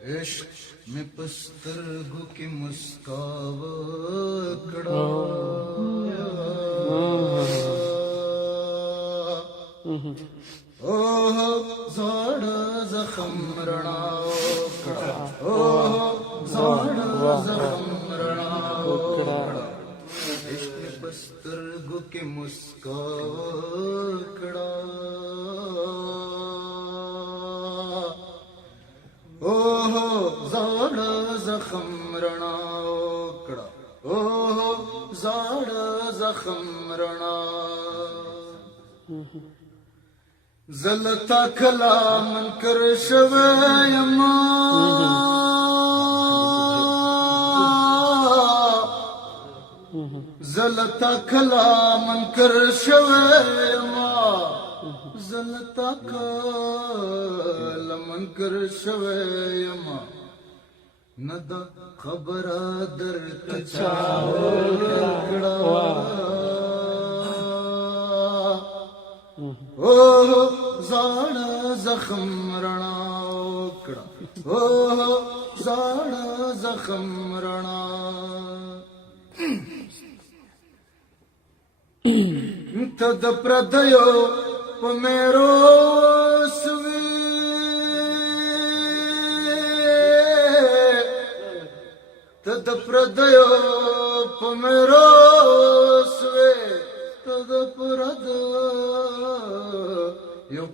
इश्क में पस्तरगु की मुस्कावकड़ा ओह जाड़ जखम रणावकड़ा ओह जाड़ जखम रणावकड़ा इश्क में पस्तरगु की मुस्कावकड़ा ओह जाड़ जखम रणावकड़ा ओह जाड़ जखम रणा जलता खला मन कर शवयमा जलता खला मन कर शवयमा जलता खला मन कर शवयमा नदा खबर दर कचावकड़ा ओह जाड़ जखम रणावकड़ा ओह जाड़ जखम रणा तद प्रदयो पमेरो स्वी तद प्रदयो पमेरो स्वे तद प्रदयो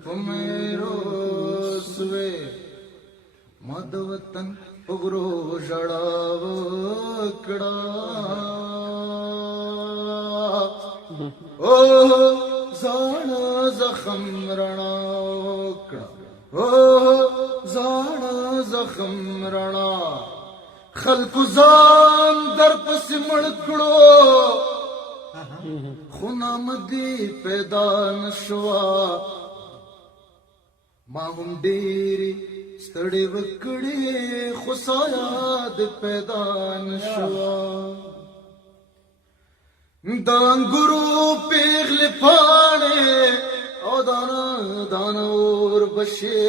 पमेरो स्वे मदवतन पगरो जड़ावकड़ा ओह जाड़ जखम रणावकड़ा ओह जाड़ जखम रणा खल्कु जान दर पस मड़कड़ो खुनामदी पैदा नशवा माहुम डेरी सड़े वकड़े खुसायाद पैदा नशवा दांगुरु पेगल पाने ओ दाना दाना और बशे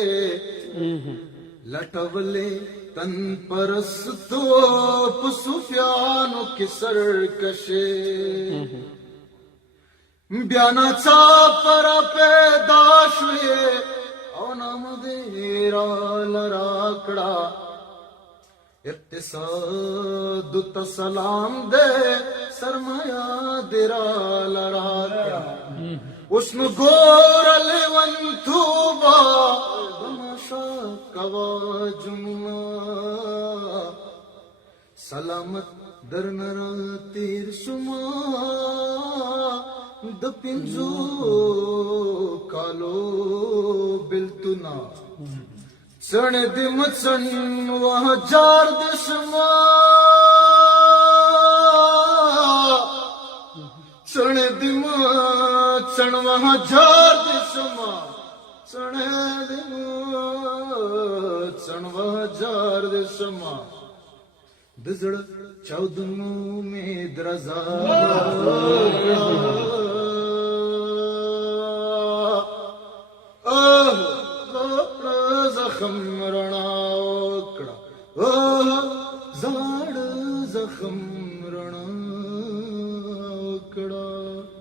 लटवले तन परस्तो सुफियानो की सरकशे ब्याना चा पर पैदाश हुए ओ नाम देरा लराकड़ा इत्तिसाद सलाम दे सरमाया देरा लराकड़ा उसम गोरल वंतुबा तमाशा कवा जुमा सलामत दरनर तीर सुमा दपिंजो कालो बिल्तुना सण दिम सन वह जार दशमा सण दिम सण वह जार दशमा सण दिम सण वह जार दशमा दजड़ चौदमू में द्रजा जखम